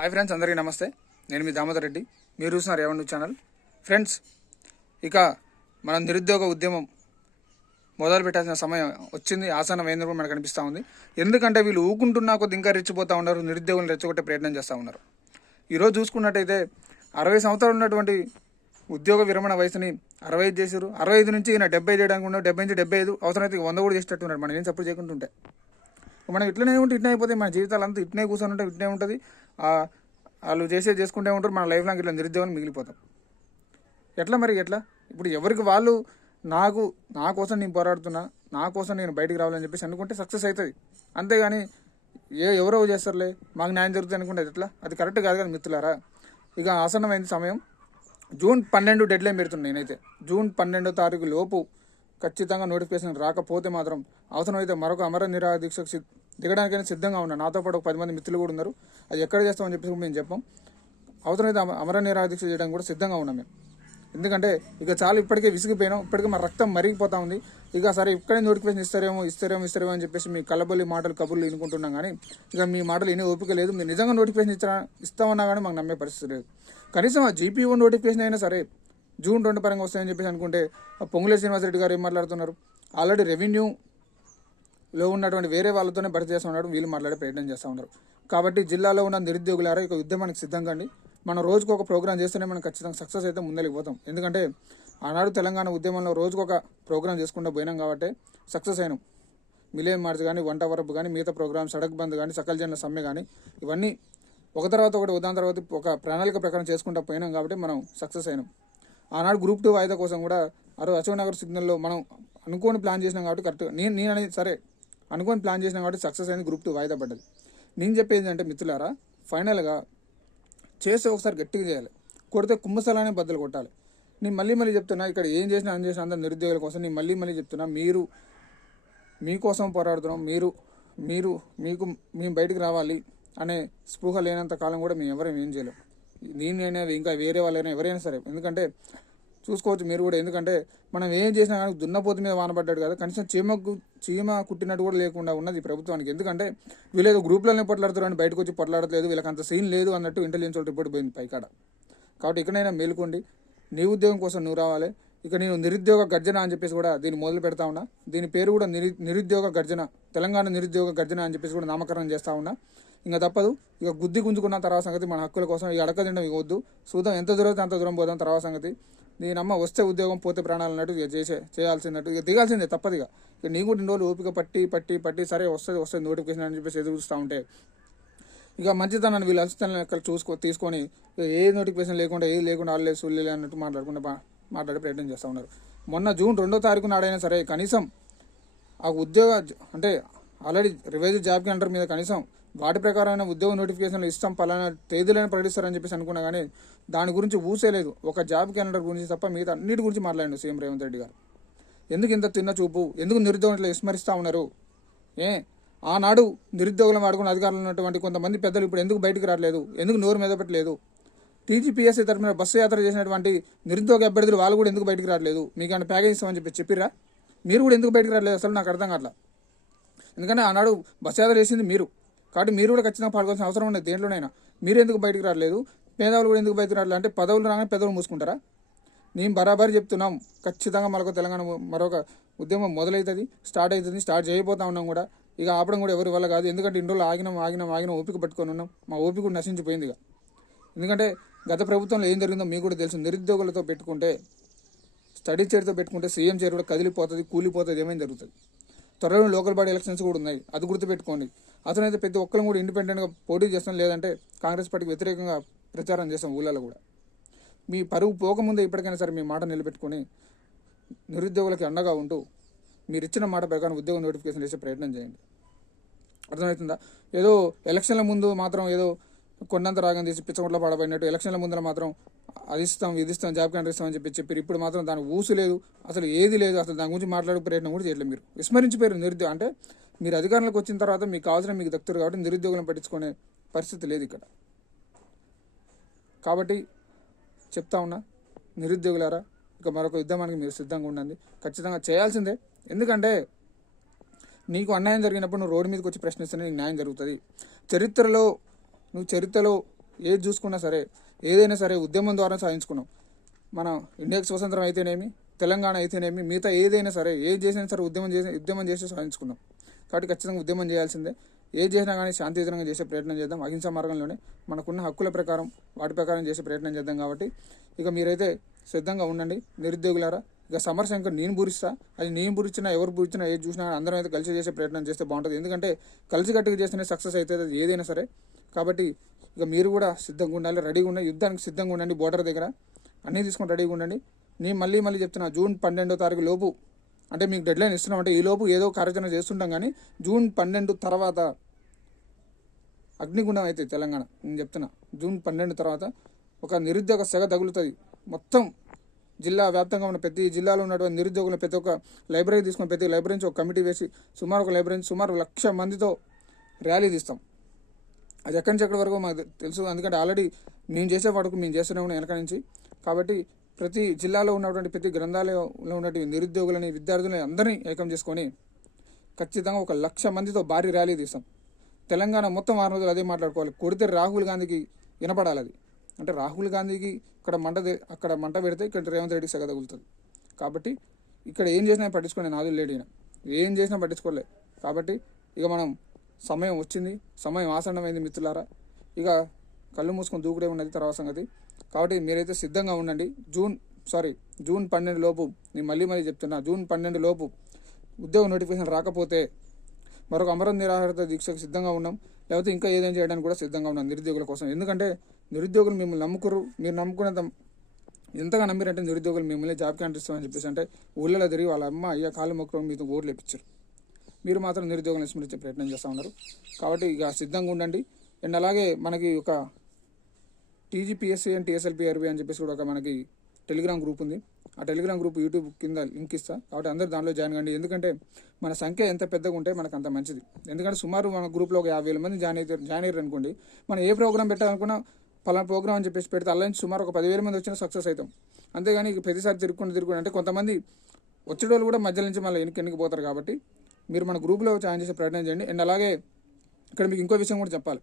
Hi friends, అందరికీ నమస్తే. నేను మీ దామోదర్ రెడ్డి. మీరు చూస్తున్నారు ఏవన్ న్యూస్ ఛానల్. ఫ్రెండ్స్, ఇక మనం నిరుద్యోగ ఉద్యమం మొదలు పెట్టాల్సిన సమయం వచ్చింది, ఆసన్నమైంది కూడా మనకు అనిపిస్తూ ఉంది. ఎందుకంటే వీళ్ళు ఊకుంటున్నా కొద్ది ఇంకా రెచ్చిపోతూ ఉన్నారు, నిరుద్యోగులను రెచ్చగొట్టే ప్రయత్నం చేస్తూ ఉన్నారు. ఈరోజు చూసుకున్నట్టయితే 60 సంవత్సరాలు ఉన్నటువంటి ఉద్యోగ విరమణ వయసుని 65 చేశారు. 65 నుంచి ఈయన 70 చేయడానికి ఉన్నాడు. 70 నుంచి 75, అవసరమైతే 100 కూడా చేసేటట్టున్నాడు. మనం ఏం సపోర్ట్ చేయకుంటుంటే మనం ఇట్లనే ఉంటే ఇట్నే అయిపోతే మన జీవితాలు అంతా ఇట్నే కూర్చొని ఉంటే ఇట్నే ఉంటుంది. వాళ్ళు చేసుకుంటే ఉంటారు. మన లైఫ్ లాంగ్ ఇట్లా నిరుద్యోగం మిగిలిపోతాం. ఎట్లా మరి ఎట్లా? ఇప్పుడు ఎవరికి వాళ్ళు నా కోసం నేను పోరాడుతున్నా, నా కోసం నేను బయటికి రావాలని చెప్పేసి అనుకుంటే సక్సెస్ అవుతుంది. అంతేగాని ఎవరో చేస్తారులే మాకు న్యాయం జరుగుతుంది అనుకుంటే ఎట్లా? అది కరెక్ట్ కాదు కదా మిత్రులారా. ఇక ఆసన్నమైంది సమయం. జూన్ 12 డెడ్లైన్ పెడుతున్నాను నేనైతే. జూన్ 12వ తారీఖు లోపు ఖచ్చితంగా నోటిఫికేషన్ రాకపోతే మాత్రం అవసరమైతే మరొక అమర నిరాహార దీక్షకు దిగడానికైనా సిద్ధంగా ఉన్నాను. నాతో పాటు ఒక 10 మంది మిత్రులు కూడా ఉన్నారు. అది ఎక్కడ చేస్తామని చెప్పేసి మేము చెప్పాం. అవసరమైతే అమర నిరాహార దీక్ష చేయడానికి కూడా సిద్ధంగా ఉన్నాం మేము. ఎందుకంటే ఇక చాలా ఇప్పటికే విసిగిపోయినాం. ఇప్పటికే మా రక్తం మరిగిపోతా ఉంది. ఇక సరే ఇక్కడే నోటిఫికేషన్ ఇస్తారేమో అని చెప్పేసి మీ కలబొల్లి మాటలు కబుర్లు వినుకుంటున్నాం. కానీ ఇక మీ మాటలు వినే ఓపిక లేదు. మీరు నిజంగా నోటిఫికేషన్ ఇస్తామన్నా కానీ మాకు నమ్మే పరిస్థితి లేదు. కనీసం ఆ జీపీఓ నోటిఫికేషన్ అయినా సరే జూన్ 2 పరంగా వస్తాయని చెప్పేసి అనుకుంటే పొంగులేటి శ్రీనివాసరెడ్డి గారు ఏం మాట్లాడుతున్నారు? ఆల్రెడీ రెవెన్యూలో ఉన్నటువంటి వేరే వాళ్ళతోనే భర్తీ చేస్తూ ఉన్నాడు. వీళ్ళు మాట్లాడే ప్రయత్నం చేస్తూ ఉన్నారు. కాబట్టి జిల్లాలో ఉన్న నిరుద్యోగులారా ఇక ఉద్యమానికి సిద్ధంగా అండి. మనం రోజుకు ఒక ప్రోగ్రాం చేస్తేనే మనం ఖచ్చితంగా సక్సెస్ అయితే ముందరికి పోతాం. ఎందుకంటే ఆనాడు తెలంగాణ ఉద్యమంలో రోజుకు ఒక ప్రోగ్రాం చేసుకుంటూ పోయినాం కాబట్టి సక్సెస్ అయినాం. మిలియన్ మార్చ్ కానీ, వంట వరపు కానీ, మిగతా ప్రోగ్రామ్, సడక్ బంద్ కానీ, సకల జనుల సమ్మె కానీ, ఇవన్నీ ఒక తర్వాత ఒకటి ఉదాహరణ తర్వాత ఒక ప్రణాళిక ప్రకారం చేసుకుంటూ పోయినాం కాబట్టి మనం సక్సెస్ అయినాం. ఆనాడు గ్రూప్ 2 వాయిదా కోసం కూడా అశోక్ నగర్ సిగ్నల్లో మనం అనుకోని ప్లాన్ చేసినాం కాబట్టి కరెక్ట్గా నేను అనేది సరే అనుకోని ప్లాన్ చేసినాం కాబట్టి సక్సెస్ అయింది. గ్రూప్ 2 వాయిదా పడ్డది. నేను చెప్పేది అంటే మిత్రులారా, ఫైనల్గా చేస్తే ఒకసారి గట్టిగా చేయాలి, కొడితే కుంభస్థలాన్ని బద్దలు కొట్టాలి. నేను మళ్ళీ చెప్తున్నా, ఇక్కడ ఏం చేసినా అందరు నిరుద్యోగుల కోసం నేను మళ్ళీ చెప్తున్నా, మీరు మీకోసం పోరాడుతున్నాం. మేము బయటికి రావాలి అనే స్పృహ లేనంత కాలం కూడా మేము ఎవరైనా ఏం చేయలేం. నేనైనా ఇంకా వేరే వాళ్ళైనా ఎవరైనా సరే. ఎందుకంటే చూసుకోవచ్చు మీరు కూడా. ఎందుకంటే మనం ఏం చేసినా కానీ దున్నపోతు మీద వానపడ్డాడు కదా, కనీసం చీమ కుట్టినట్టు కూడా లేకుండా ఉన్నది ప్రభుత్వానికి. ఎందుకంటే వీళ్ళేదో గ్రూప్లోనే పొట్లాడుతారు అని బయటకు వచ్చి పొట్లాడలేదు, వీళ్ళకి అంత సీన్ లేదు అన్నట్టు ఇంటెలిజెన్స్ రిపోర్ట్ పోయింది పైకాడ. కాబట్టి ఇకనైనా మేలుకోండి. నీ ఉద్యోగం కోసం నువ్వు రావాలి. ఇక నేను నిరుద్యోగ గర్జన అని చెప్పేసి కూడా దీన్ని మొదలు పెడతా ఉన్నా. దీని పేరు కూడా నిరుద్యోగ గర్జన, తెలంగాణ నిరుద్యోగ గర్జన అని చెప్పేసి కూడా నామకరణం చేస్తూ ఉన్నా. ఇంకా తప్పదు. ఇక గుద్ది గుంజుకున్న తర్వాత సంగతి మన హక్కుల కోసం ఇక అడక తినడం ఇక వద్దు. చూద్దాం, ఎంత దూరం అంత దూరం పోదాం తర్వాత సంగతి. దీనమ్మ వస్తే ఉద్యోగం, పోతే ప్రాణాలు అన్నట్టు ఇక చేయాల్సినట్టు ఇక దిగాల్సిందే తప్పదుగా. ఇక నీ కూడా ఇన్ని రోజులు ఓపిక పట్టి సరే వస్తుంది నోటిఫికేషన్ అని చెప్పేసి ఎదురు చూస్తూ ఉంటే ఇక మంచితనాన్ని వీళ్ళు అలసితనాన్ని తీసుకొని ఏ నోటిఫికేషన్ లేకుండా ఏది లేకుండా ఆల్లేదు సూళ్ళే అన్నట్టు మాట్లాడే ప్రయత్నం చేస్తూ ఉన్నారు. మొన్న జూన్ 2వ తారీఖు నాడైనా సరే కనీసం ఆ ఉద్యోగ అంటే ఆల్రెడీ రివైజ్డ్ జాబ్ క్యాలెండర్ మీద కనీసం వాటి ప్రకారమైన ఉద్యోగ నోటిఫికేషన్లు ఇస్తాం, పలానా తేదీలను ప్రకటిస్తారని చెప్పేసి అనుకున్నా కానీ దాని గురించి ఊసేలేదు. ఒక జాబ్ క్యాలెండర్ గురించి తప్ప మిగతా అన్నిటి గురించి మాట్లాడండి సీఎం రేవంత్ రెడ్డి గారు. ఎందుకు ఇంత తిన్న చూపు? ఎందుకు నిరుద్యోగం ఇట్లా విస్మరిస్తూ ఉన్నారు? ఆనాడు నిరుద్యోగులను వాడుకున్న అధికారులు ఉన్నటువంటి కొంతమంది పెద్దలు ఇప్పుడు ఎందుకు బయటకు రావట్లేదు? ఎందుకు నోరు మీద పెట్టలేదు? టీజీపీఎస్సీ తరఫున బస్సు యాత్ర చేసినటువంటి నిరుద్యోగ అభ్యర్థులు వాళ్ళు కూడా ఎందుకు బయటకు రావట్లేదు? మీకు ఏమైనా ప్యాకేజ్ ఇస్తామని చెప్పిరా? మీరు కూడా ఎందుకు బయటకు రావట్లేదు? అసలు నాకు అర్థం కావట్లా. ఎందుకంటే ఆనాడు బస్సు యాత్ర చేసింది మీరు కాబట్టి మీరు కూడా ఖచ్చితంగా పాల్గొనాల్సిన అవసరం ఉండేది దేంట్లోనైనా. మీరు ఎందుకు బయటకు రావట్లేదు? పేదవాళ్ళు కూడా ఎందుకు బయటకు రావట్లేదు? అంటే పదవులు రాగానే పెదవులు మూసుకుంటారా? మేము బరాబరి చెప్తున్నాం, ఖచ్చితంగా మరొక ఉద్యమం మొదలవుతుంది, స్టార్ట్ చేయబోతా ఉన్నాం కూడా. ఇక ఆపడం కూడా ఎవరి వల్ల కాదు. ఎందుకంటే ఇన్ని రోజులు ఆగినాం ఓపిక పట్టుకొని ఉన్నాం. మా ఓపిక కూడా నశించిపోయింది ఇక. ఎందుకంటే గత ప్రభుత్వంలో ఏం జరిగిందో మీకు కూడా తెలుసు. నిరుద్యోగులతో పెట్టుకుంటే, స్టడీ చైర్తో పెట్టుకుంటే సీఎం చైర్ కూడా కదిలిపోతుంది, కూలిపోతుంది, ఏమైనా జరుగుతుంది. త్వరలో లోకల్ బాడీ ఎలక్షన్స్ కూడా ఉన్నాయి, అది గుర్తుపెట్టుకోండి. అతనైతే ప్రతి ఒక్కరు కూడా ఇండిపెండెంట్గా పోటీ చేస్తాం, లేదంటే కాంగ్రెస్ పార్టీకి వ్యతిరేకంగా ప్రచారం చేస్తాం ఊళ్ళలో కూడా. మీ పరువు పోకముందే ఇప్పటికైనా సరే మీ మాట నిలబెట్టుకొని నిరుద్యోగులకి అండగా ఉంటూ మీరు ఇచ్చిన మాట ప్రకారం ఉద్యోగ నోటిఫికేషన్ చేసే ప్రయత్నం చేయండి. అర్థమవుతుందా? ఏదో ఎలక్షన్ల ముందు మాత్రం ఏదో కొండంత రాగం తీసి పిచ్చగొట్ల పడబడినట్టు ఎలక్షన్ల ముందర మాత్రం అది ఇస్తాం జాబ్ క్యాలెండర్ ఇస్తామని చెప్పారు. ఇప్పుడు మాత్రం దాని ఊసు లేదు, అసలు ఏది లేదు. అసలు దాని గురించి మాట్లాడే ప్రయత్నం కూడా చేయట్లేదు. మీరు విస్మరించిపోయారు నిరుద్యోగం. అంటే మీరు అధికారంలోకి వచ్చిన తర్వాత మీకు కావాల్సిన మీకు దక్కుతారు కాబట్టి నిరుద్యోగులను పట్టించుకునే పరిస్థితి లేదు ఇక్కడ. కాబట్టి చెప్తా ఉన్నా, నిరుద్యోగులారా ఇక మరొక యుద్ధానికి మీరు సిద్ధంగా ఉండండి. ఖచ్చితంగా చేయాల్సిందే. ఎందుకంటే నీకు అన్యాయం జరిగినప్పుడు నువ్వు రోడ్డు మీదకి వచ్చి ప్రశ్నిస్తేనే నీకు న్యాయం జరుగుతుంది. చరిత్రలో ఏది చూసుకున్నా సరే, ఏదైనా సరే ఉద్యమం ద్వారా సాధించుకున్నాం. మన ఇండియాకి స్వతంత్రం అయితేనేమి, తెలంగాణ అయితేనేమి, మిగతా ఏదైనా సరే, ఏది చేసినా సరే ఉద్యమం చేసి సాధించుకున్నాం. కాబట్టి ఖచ్చితంగా ఉద్యమం చేయాల్సిందే. ఏది చేసినా కానీ శాంతియుతంగా చేసే ప్రయత్నం చేద్దాం. అహింసా మార్గంలోనే మనకున్న హక్కుల ప్రకారం వాటి ప్రకారం చేసే ప్రయత్నం చేద్దాం. కాబట్టి ఇక మీరైతే సిద్ధంగా ఉండండి నిరుద్యోగులారా. ఇక సమర శంకర్ నేను పూరిస్తా, అది నేను పూరించినా ఎవరు పూరించినా ఏది చూసినా అందరం అయితే కలిసి చేసే ప్రయత్నం చేస్తే బాగుంటుంది. ఎందుకంటే కలిసి కట్టుగా చేస్తేనే సక్సెస్ అవుతుంది అది ఏదైనా సరే. కాబట్టి ఇక మీరు కూడా సిద్ధంగా ఉండాలి, రెడీగా ఉండాలి, యుద్ధానికి సిద్ధంగా ఉండండి. బోర్డర్ దగ్గర అన్నీ తీసుకొని రెడీగా ఉండండి. నేను మళ్ళీ చెప్తున్నా, జూన్ 12వ తారీఖు లోపు, అంటే మీకు డెడ్లైన్ ఇస్తున్నాం, అంటే ఈ లోపు ఏదో కార్యాచరణ చేస్తుంటాం. కానీ జూన్ 12 తర్వాత అగ్నిగుండం అవుతుంది తెలంగాణ. నేను చెప్తున్నా, జూన్ 12 తర్వాత ఒక నిరుద్యోగ సెగ తగులుతుంది. మొత్తం జిల్లా వ్యాప్తంగా ఉన్న ప్రతి జిల్లాలో ఉన్నటువంటి నిరుద్యోగులను ప్రతి ఒక్క లైబ్రరీ తీసుకొని, ప్రతి లైబ్రరీ నుంచి ఒక కమిటీ వేసి ఒక లైబ్రరీ సుమారు 1,00,000 మందితో ర్యాలీ తీస్తాం. అది ఎక్కడి నుంచి ఎక్కడి వరకు మాకు తెలుసు, ఎందుకంటే ఆల్రెడీ మేము చేసే వాడుకు మేము చేస్తూనే ఉన్నాం వెనక నుంచి. కాబట్టి ప్రతి జిల్లాలో ఉన్నటువంటి ప్రతి గ్రంథాలయంలో ఉన్నటువంటి నిరుద్యోగులని, విద్యార్థులని అందరినీ ఏకం చేసుకొని ఖచ్చితంగా ఒక 1,00,000 మందితో భారీ ర్యాలీ తీస్తాం. తెలంగాణ మొత్తం 6 రోజులు అదే మాట్లాడుకోవాలి. కొడితే రాహుల్ గాంధీకి వినపడాలి అది. అంటే రాహుల్ గాంధీకి అక్కడ మంట పెడితే ఇక్కడ రేవంత్ రెడ్డికి సెగ తగులుతుంది. కాబట్టి ఇక్కడ ఏం చేసినా పట్టించుకోండి, నాదులు లేడు ఈయన, ఏం చేసినా పట్టించుకోలే. కాబట్టి ఇక మనం సమయం వచ్చింది, సమయం ఆసన్నమైంది మిత్రులారా. ఇక కళ్ళు మూసుకొని దూకుడే ఉన్నది తర్వాత సంగతి. కాబట్టి మీరైతే సిద్ధంగా ఉండండి. జూన్ 12 లోపు, నేను మళ్ళీ చెప్తున్నా, జూన్ 12 లోపు ఉద్యోగ నోటిఫికేషన్ రాకపోతే మరొక అమర నిరాహార దీక్షకు సిద్ధంగా ఉన్నాం. లేకపోతే ఇంకా ఏదైనా చేయడానికి కూడా సిద్ధంగా ఉన్నాం నిరుద్యోగుల కోసం. ఎందుకంటే నిరుద్యోగులు మిమ్మల్ని నమ్ముకురు, మీరు నమ్ముకునేంత ఎంతగా నమ్మిరంటే నిరుద్యోగులు మిమ్మల్ని జాబ్ క్యాండిడేట్స్ అని చెప్పేసి అంటే ఊళ్ళలో తిరిగి వాళ్ళ అమ్మ అయ్యా కాళ్ళు మొక్కడం మీతో ఓట్లు ఇప్పించారు. మీరు మాత్రం నిరుద్యోగులను స్మరించే ప్రయత్నం చేస్తూ ఉన్నారు. కాబట్టి ఇక సిద్ధంగా ఉండండి. అండ్ అలాగే మనకి ఒక టీజీపీఎస్సీ అండ్ టీఎస్ఎల్పీఆర్బీ అని చెప్పేసి కూడా ఒక మనకి టెలిగ్రామ్ గ్రూప్ ఉంది. ఆ టెలిగ్రామ్ గ్రూప్ యూట్యూబ్ కింద లింక్ ఇస్తా. కాబట్టి అందరూ దానిలో జాయిన్ కండి. ఎందుకంటే మన సంఖ్య ఎంత పెద్దగా ఉంటే మనకు అంత మంచిది. ఎందుకంటే సుమారు మన గ్రూప్లో ఒక 50,000 మంది జాయిన్ అయ్యారు అనుకోండి. మనం ఏ ప్రోగ్రామ్ పెట్టాలనుకున్నా పలానా ప్రోగ్రామ్ అని చెప్పేసి పెడితే అలా నుంచి సుమారు ఒక 10,000 మంది వచ్చినా సక్సెస్ అవుతాం. అంతేగాని ఇక ప్రతిసారి తిరుగుకుంటూ అంటే కొంతమంది వచ్చేటోళ్ళు కూడా మధ్య నుంచి మళ్ళీ ఎన్నికి పోతారు. కాబట్టి మీరు మన గ్రూప్లో జాయిన్ చేసే ప్రయత్నం చేయండి. అండ్ అలాగే ఇక్కడ మీకు ఇంకో విషయం కూడా చెప్పాలి.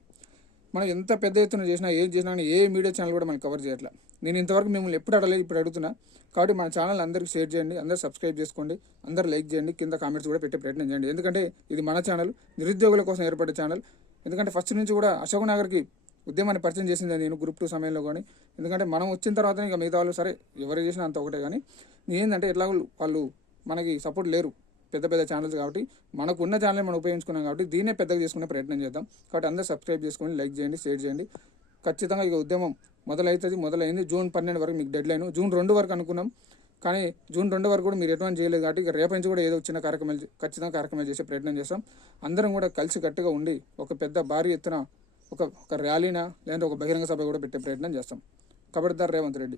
మనం ఎంత పెద్ద ఎత్తున చేసినా ఏం చేసినా ఏ మీడియా ఛానల్ కూడా మనం కవర్ చేయట్లా. నేను ఇంతవరకు మిమ్మల్ని ఎప్పుడు అడగలేదు, ఇప్పుడు అడుగుతున్నా. కాబట్టి మన ఛానల్ అందరికీ షేర్ చేయండి, అందరూ సబ్స్క్రైబ్ చేసుకోండి, అందరూ లైక్ చేయండి, కింద కామెంట్స్ కూడా పెట్టే ప్రయత్నం చేయండి. ఎందుకంటే ఇది మన ఛానల్, నిరుద్యోగుల కోసం ఏర్పడే ఛానల్. ఎందుకంటే ఫస్ట్ నుంచి కూడా అశోక్ నగర్కి ఉద్యమాన్ని పరిచయం చేసింది నేను గ్రూప్ 2 సమయంలో. కానీ ఎందుకంటే మనం వచ్చిన తర్వాత ఇక మిగతా వాళ్ళు సరే ఎవరు చేసినా అంత ఒకటే. కానీ ఏంటంటే ఎట్లా వాళ్ళు మనకి సపోర్ట్ లేరు పెద్ద ఛానల్స్. కాబట్టి మనకు ఉన్న ఛానల్ మనం ఉపయోగించుకున్నాం. కాబట్టి దీన్నే పెద్దగా చేసుకునే ప్రయత్నం చేద్దాం. కాబట్టి అందరూ సబ్స్క్రైబ్ చేసుకోండి, లైక్ చేయండి, షేర్ చేయండి. ఖచ్చితంగా ఇక ఉద్యమం మొదలైంది. జూన్ 12 వరకు మీకు డెడ్ లైన్. జూన్ 2 వరకు అనుకున్నాం, కానీ జూన్ 2 వరకు కూడా మీరు ఎటువంటి చేయలేదు. కాబట్టి ఇక రేపటి నుంచి కూడా ఏదో చిన్న కార్యక్రమాలు చేసే ప్రయత్నం చేస్తాం. అందరం కూడా కలిసి గట్టిగా ఉండి ఒక పెద్ద భారీ ఎత్తున ఒక ర్యాలీనా లేదంటే ఒక బహిరంగ సభ కూడా పెట్టే ప్రయత్నం చేస్తాం. ఖబర్దార్ రేవంత్ రెడ్డి.